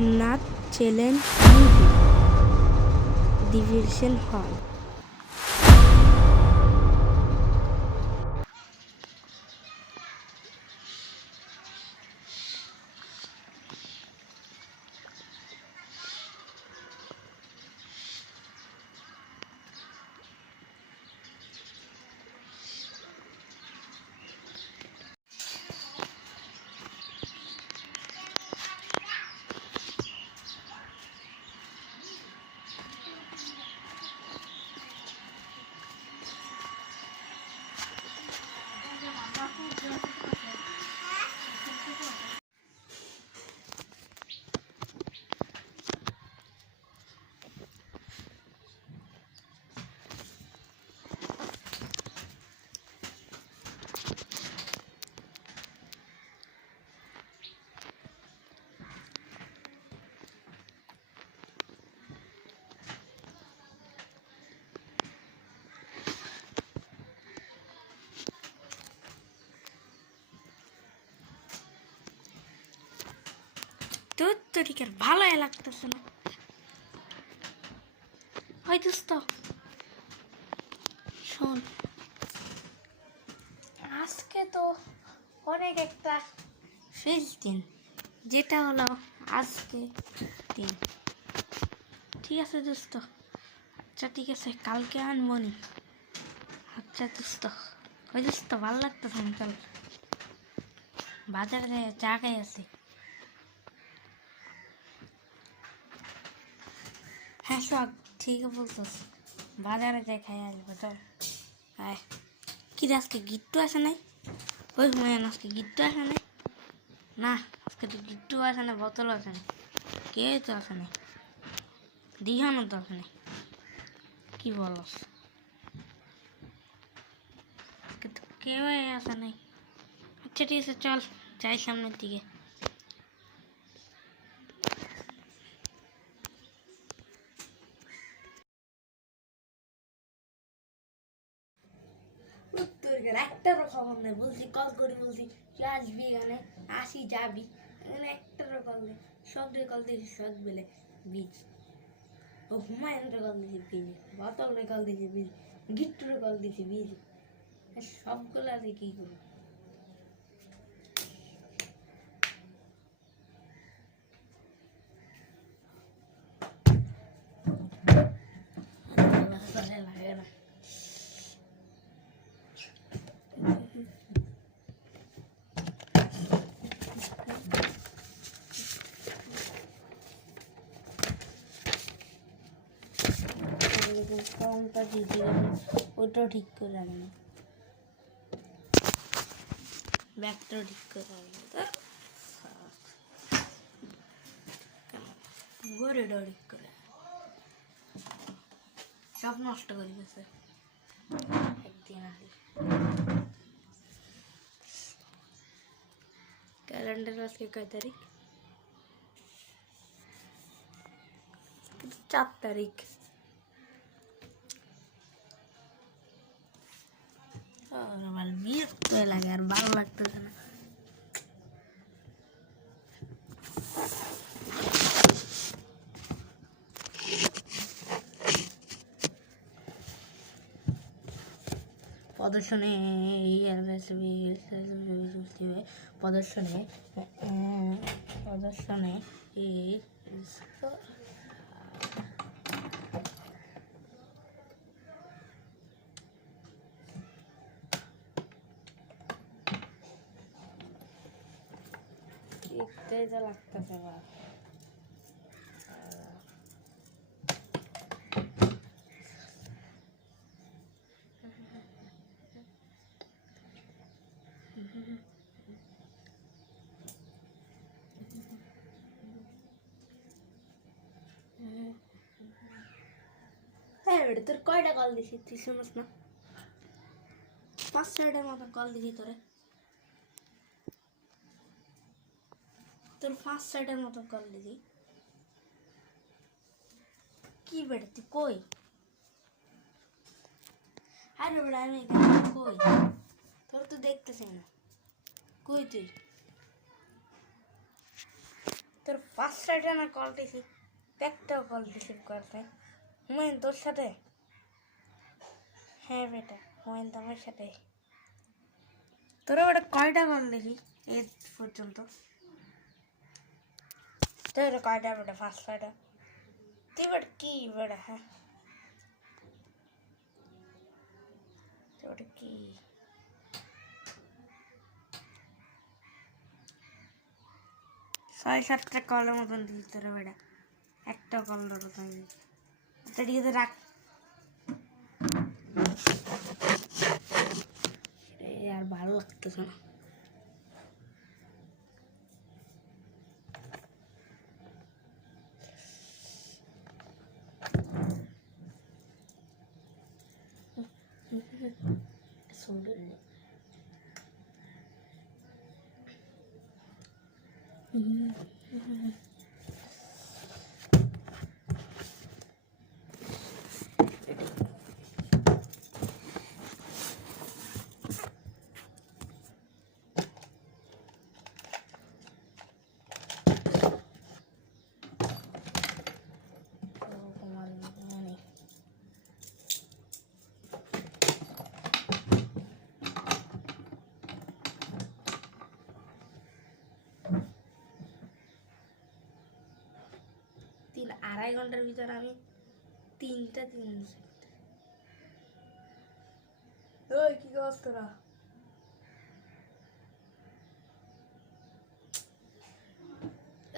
Ramnath channel movie division হল। তোর তরিকার ভালোই লাগতেছে না। ওই দোস্ত শোন, আজকে তো অনেক একটা শেষ দিন, যেটা হলো আজকে দিন। ঠিক আছে দোস্ত, আচ্ছা ঠিক আছে, কালকে আনবো নি। আচ্ছা দোস্ত, ওই দোস্ত ভালো লাগতেছে না, চল বাজারে যাই, চা খাই আছে। হ্যাঁ শোক, ঠিক বলছিস, বাজারে যাই খাই আসবো, চল। হ্যাঁ কি রে, আজকে গিট্টু আসে নাই? ওই হুমায়ুন, আজকে গিট্টু আসে নাই? না, আজকে তো গিট্টু আসে না, বোতল আসে না, কে তো আসে নাই, দিহানো তো আসে নাই। কি বলস, আজকে তো কেউ আসে নাই। আচ্ছা ঠিক আছে, চল যাই সামনের দিকে। একটারও খবর নেই, বলছি কল করে, বলছি তুই আসবি এখানে, আসি যাবি, এখানে একটারও কল নেই। সব রে কল দিয়েছি, সব বেলে বীজ। ও হুমায়ুনরে কল দিয়েছি বিজি, বোতলরে কল দিয়েছি বিজি, গিট্টুরে কল দিয়েছি বিজি, সবগুলো আছে কি করবো। লাগে না। ফর্মটা দিদি ওইটাও ঠিক করে আনি, ব্যাগটাও ঠিক করে আনি, ঘরেটাও ঠিক করে, সব নষ্ট করে গেছে একদিন আগে। ক্যালেন্ডার আজকে কয় তারিখ? 4 তারিখ। বিরক্ত লাগে, আর ভালো লাগতেছে না। প্রদর্শনে প্রদর্শনে প্রদর্শনে দেখতেই যা লাগতেছে না। হ্যাঁ তোর কয়টা কল দিছি তুই শুনিস না? 5-6টার মতো কল দিছি তোরে, তোর 5-6টার মতো কল দিছি। কি বেটা তুই কই? আরে বেটা আমি এখানে, কই তোর তো দেখতেছি না, কই তুই? তোর 5টা না কল দিছি, একটাও কল রিসিভ করতে। হুমায়ুন তোর সাথে? হ্যাঁ বেটা, হুমায়ুন তো আমার সাথে। তোরা ওটা কয়টা কল দেখি এ পর্যন্ত? তোর কয়টা বেটা? 5-6টা। তুই বেটা কি বেটা? হ্যাঁ ওটা কি? 6-7টা কলের মতন দিস তোরা বেটা, একটা কল ধরো তুমি। আচ্ছা ঠিক আছে, রাখ। আর ভালো লাগতেছে না। সুন্দর আড়াই ঘন্টার ভিতর আমি 3টা জিনিস। ওই কি অবস্থা?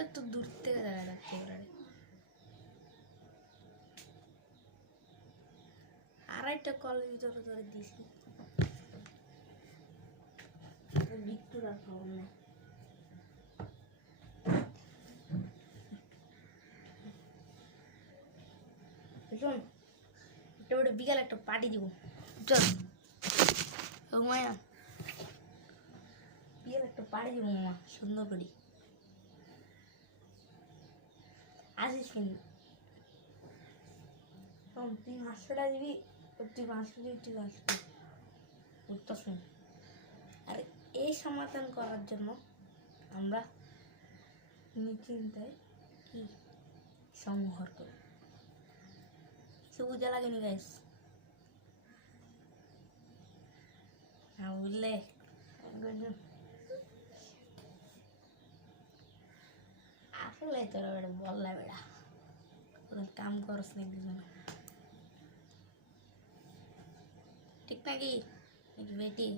এত দূর থেকে দেখা যাচ্ছে এবারে। 2.5টা কলের ভিতরে ধরে দিছি। বিট্টুর আর খবর নেই। শোন, এটা ওটা বিকালে একটা পার্টি দিব, চল। ও মায়া, বিকালে একটা পার্টি দিব মামা, সুন্দর করি। আসিস কিন্তু। শোন, তুই 500 টাকা দিবি, তুই 500 দিবি, তুই 500 উত্তর শুন। আর এই সমাধান করার জন্য আমরা নিশ্চিন্তায় কি সংহার করি। কিছু বুঝা লাগেনি গাইস, না বুঝলে আসলে তোরা বেটা বললা বেড়া, কোনো কাম করস না কিছু না, ঠিক নাকি? নাকি বেটি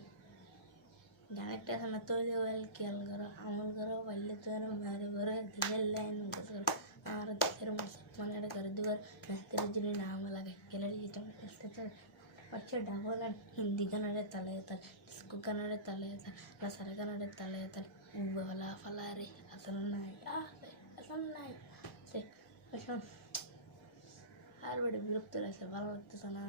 গানেরটা আছে না, তৈরি ওয়েল খেয়াল করো, আমল করো, পাইলে তো মারে ভরে দিলের লাইন করো, আর দেশের মনে করে দুবার নাচতের জন্য নাম লাগে গ্যালারি যেটা अच्छे डाबो गान हिंदी गाना तले तल डिस्को गाना तले तल रसारा गाना तले तल वाला फला रे असल नहीं असल नहीं से अच्छा हर बड़े विरक्त रहते भालो लगते सना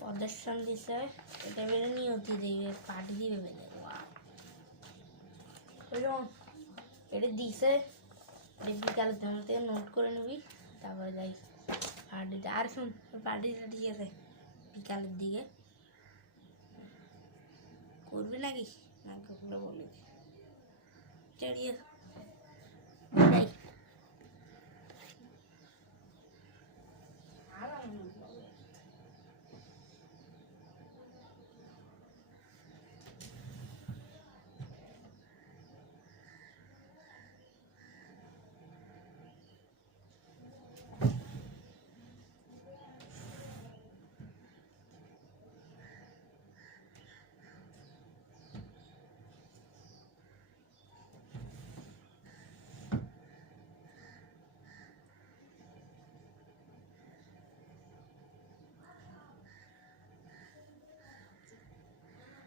प्रदर्शन दिसे এটা বেরে নিয়তি দিবে পার্টি দিবে বেরে ওয়াও ওজন এটা দিছে বিকালে তোমাতে নোট করে নিবি, তারপরে যাই পার্টিতে। আর শুন, পার্টিটা ঠিক আছে বিকালের দিকে করবি নাকি? না করলে বলি চড়িয়ে যাই।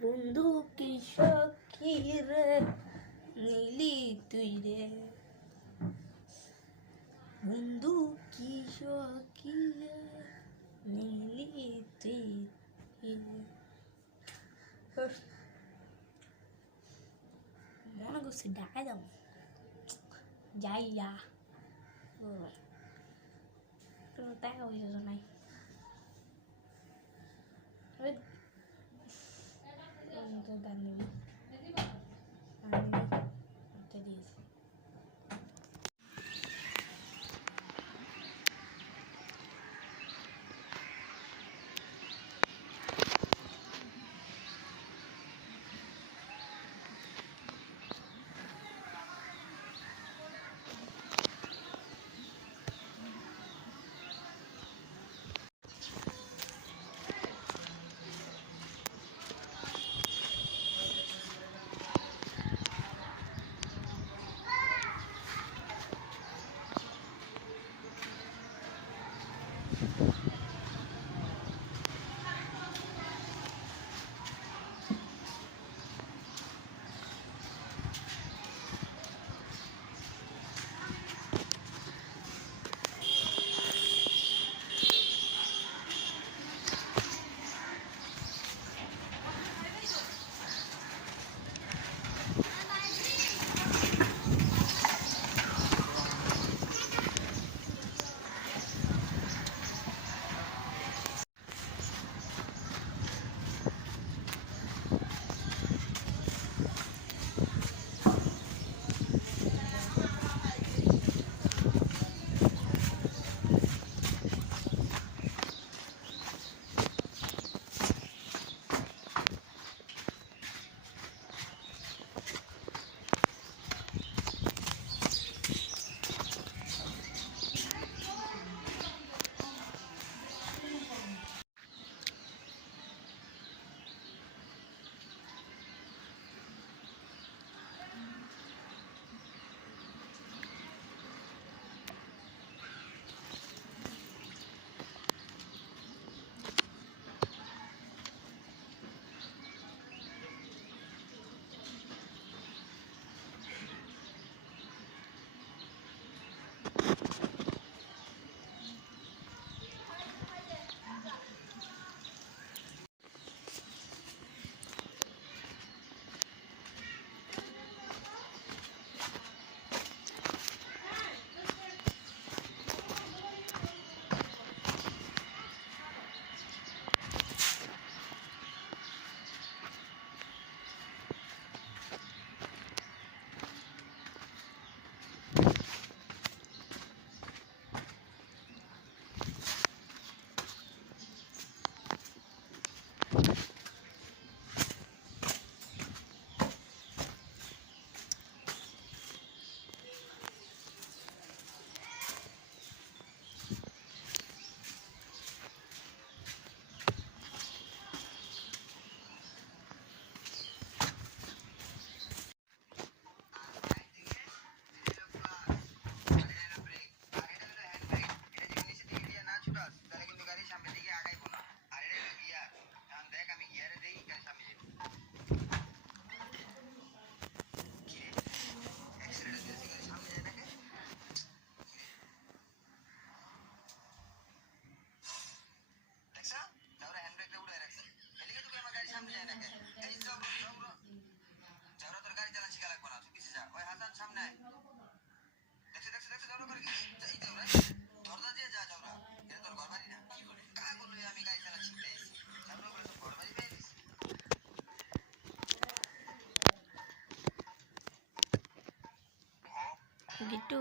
বন্ধু কি সখী রে নীলি তুই রে, বন্ধু কি সখী রে নীলি তুই মনে করছি ঢাকা যাও যাই যা কোনো টাকা পয়সা নাই। gitu.